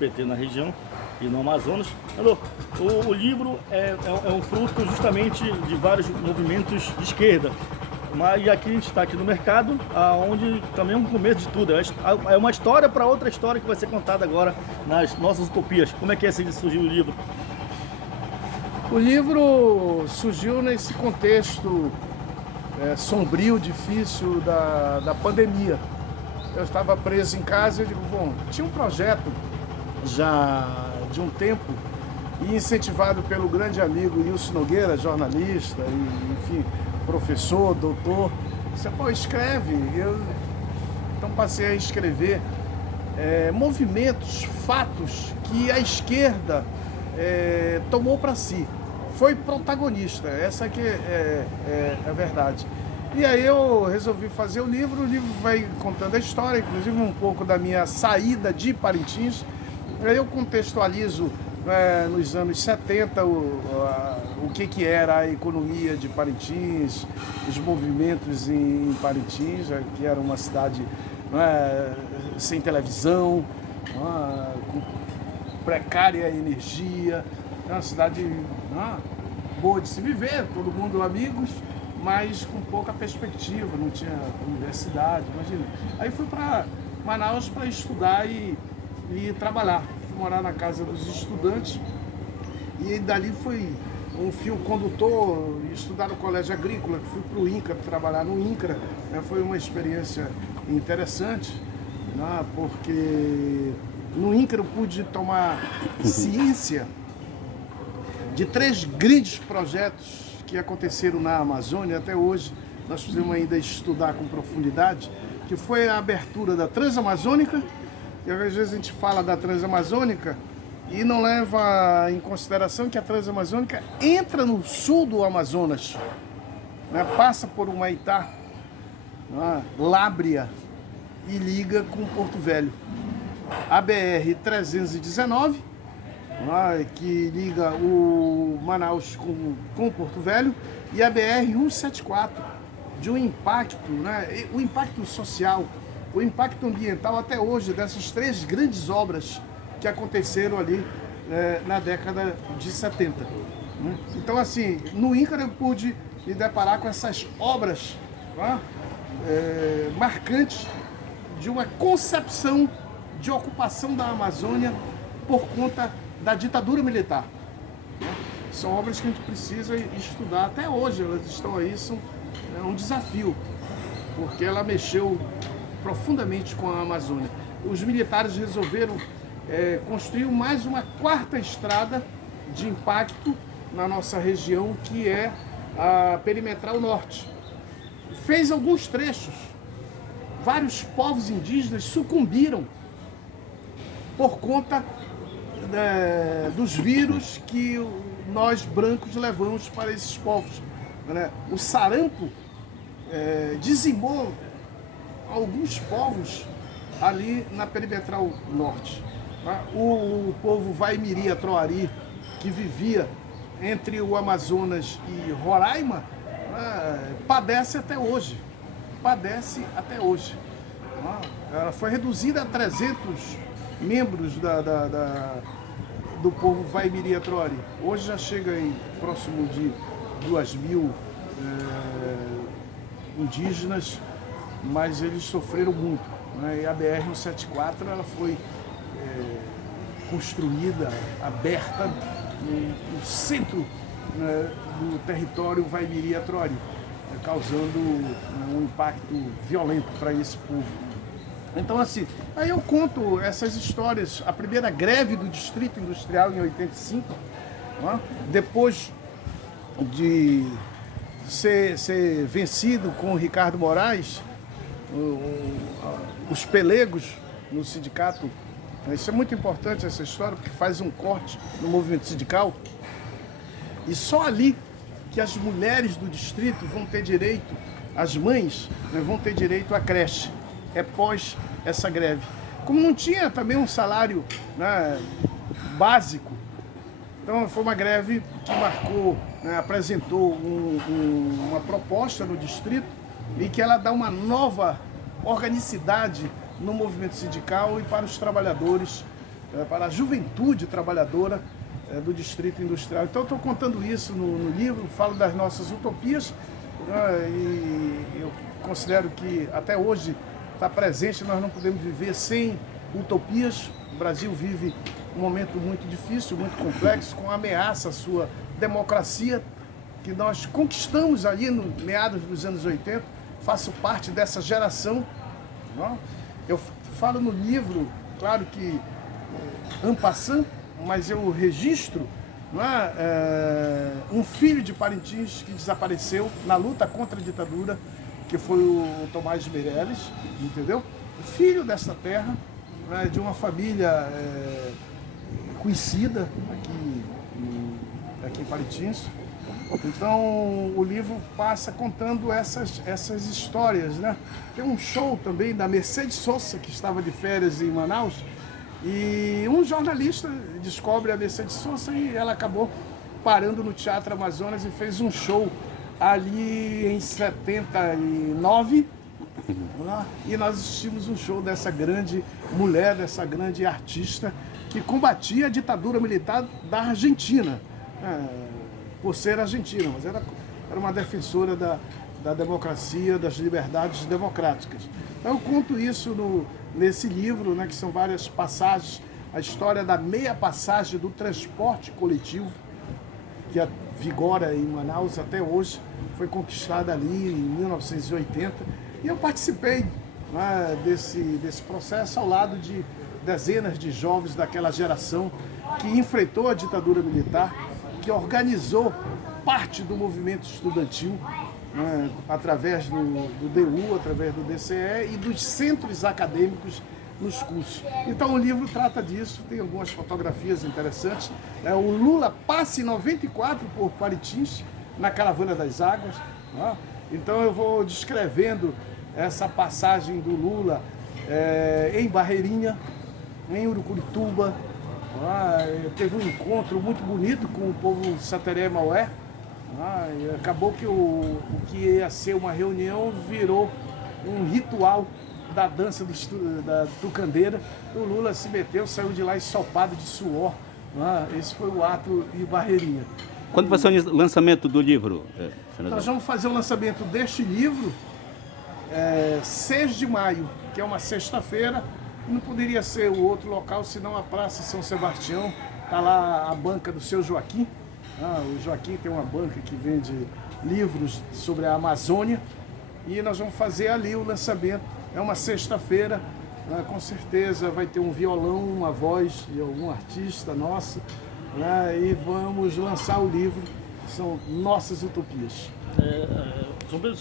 PT na região e no Amazonas. Alô, o livro é um fruto justamente de vários movimentos de esquerda. Mas aqui a gente está aqui no mercado, onde também é um começo de tudo. É uma história para outra história que vai ser contada agora nas nossas utopias. Como é que assim surgiu o livro? O livro surgiu nesse contexto sombrio, difícil da pandemia. Eu estava preso em casa e eu digo, bom, tinha um projeto já de um tempo e incentivado pelo grande amigo Ilson Nogueira, jornalista, e, enfim, professor, doutor. Disse, pô, escreve. Então passei a escrever movimentos, fatos que a esquerda tomou para si. Foi protagonista, essa que é a verdade. E aí eu resolvi fazer o livro vai contando a história, inclusive um pouco da minha saída de Parintins. Aí eu contextualizo nos anos 70 o que era a economia de Parintins, os movimentos em Parintins, que era uma cidade sem televisão, com precária energia, uma cidade boa de se viver, todo mundo amigos, mas com pouca perspectiva, não tinha universidade, imagina. Aí fui para Manaus para estudar e trabalhar. Fui morar na casa dos estudantes e dali foi um fio condutor, estudar no colégio agrícola, fui para o INCRA, trabalhar no INCRA, foi uma experiência interessante, porque no INCRA eu pude tomar ciência de 3 grandes projetos que aconteceram na Amazônia. Até hoje nós precisamos ainda estudar com profundidade, que foi a abertura da Transamazônica, e às vezes a gente fala da Transamazônica e não leva em consideração que a Transamazônica entra no sul do Amazonas, passa por Humaitá, Lábrea e liga com Porto Velho. A BR-319, que liga o Manaus com Porto Velho, e a BR-174, de um impacto, o impacto social, o impacto ambiental até hoje dessas 3 grandes obras que aconteceram ali na década de 70. Então, assim, no INCRA eu pude me deparar com essas obras marcantes de uma concepção de ocupação da Amazônia por conta da ditadura militar. São obras que a gente precisa estudar. Até hoje elas estão aí, são um desafio, porque ela mexeu profundamente com a Amazônia. Os militares resolveram construir mais uma 4ª estrada de impacto na nossa região, que é a Perimetral Norte. Fez alguns trechos. Vários povos indígenas sucumbiram por conta dos vírus que nós brancos levamos para esses povos. O sarampo dizimou alguns povos ali na Perimetral Norte. O povo Vaimiri-Troari, que vivia entre o Amazonas e Roraima, padece até hoje. Ela foi reduzida a 300 membros do povo Vaimiri-Troari. Hoje já chega em próximo de 2.000 indígenas, mas eles sofreram muito. E a BR-174 ela foi construída, aberta no centro do território Vaimiri-Troari, causando um impacto violento para esse povo. Então, assim, aí eu conto essas histórias. A primeira greve do Distrito Industrial em 85, depois de ser vencido com o Ricardo Moraes, os pelegos no sindicato. Isso é muito importante, essa história, porque faz um corte no movimento sindical. E só ali que as mulheres do distrito vão ter direito, as mães vão ter direito à creche. É pós essa greve. Como não tinha também um salário básico, então foi uma greve que marcou, apresentou uma proposta no distrito e que ela dá uma nova organicidade no movimento sindical e para os trabalhadores para a juventude trabalhadora do Distrito Industrial. Então, eu estou contando isso no livro, falo das nossas utopias, né, e eu considero que até hoje está presente, nós não podemos viver sem utopias. O Brasil vive um momento muito difícil, muito complexo, com ameaça à sua democracia, que nós conquistamos ali no meados dos anos 80, faço parte dessa geração. Não? Eu falo no livro, claro que en passant, mas eu registro, não é, um filho de Parintins que desapareceu na luta contra a ditadura, que foi o Tomás Meirelles, entendeu? Filho dessa terra, né, de uma família conhecida aqui em Parintins. Então o livro passa contando essas histórias, né? Tem um show também da Mercedes Sosa, que estava de férias em Manaus, e um jornalista descobre a Mercedes Sosa e ela acabou parando no Teatro Amazonas e fez um show ali em 79, né? E nós assistimos um show dessa grande mulher, dessa grande artista que combatia a ditadura militar da Argentina. Por ser argentina, mas era uma defensora da democracia, das liberdades democráticas. Então, eu conto isso nesse livro, né, que são várias passagens, a história da meia passagem do transporte coletivo, que vigora em Manaus até hoje, foi conquistada ali em 1980, e eu participei, né, desse processo ao lado de dezenas de jovens daquela geração que enfrentou a ditadura militar, que organizou parte do movimento estudantil, né, através do DU, através do DCE e dos centros acadêmicos nos cursos. Então o livro trata disso, tem algumas fotografias interessantes. O Lula passa em 94 por Parintins, na Caravana das Águas, né? Então eu vou descrevendo essa passagem do Lula em Barreirinha, em Urucurituba. Teve um encontro muito bonito com o povo Sateré Maué. E acabou que o que ia ser uma reunião virou um ritual da dança da tucandeira. O Lula se meteu, saiu de lá ensopado de suor. Esse foi o ato em Barreirinha. Quando vai ser o lançamento do livro, senador? Nós vamos fazer o lançamento deste livro 6 de maio, que é uma sexta-feira. Não poderia ser o outro local, senão a Praça São Sebastião. Está lá a banca do seu Joaquim. O Joaquim tem uma banca que vende livros sobre a Amazônia. E nós vamos fazer ali o lançamento. É uma sexta-feira, né? Com certeza vai ter um violão, uma voz de algum artista nosso, né? E vamos lançar o livro. São nossas utopias.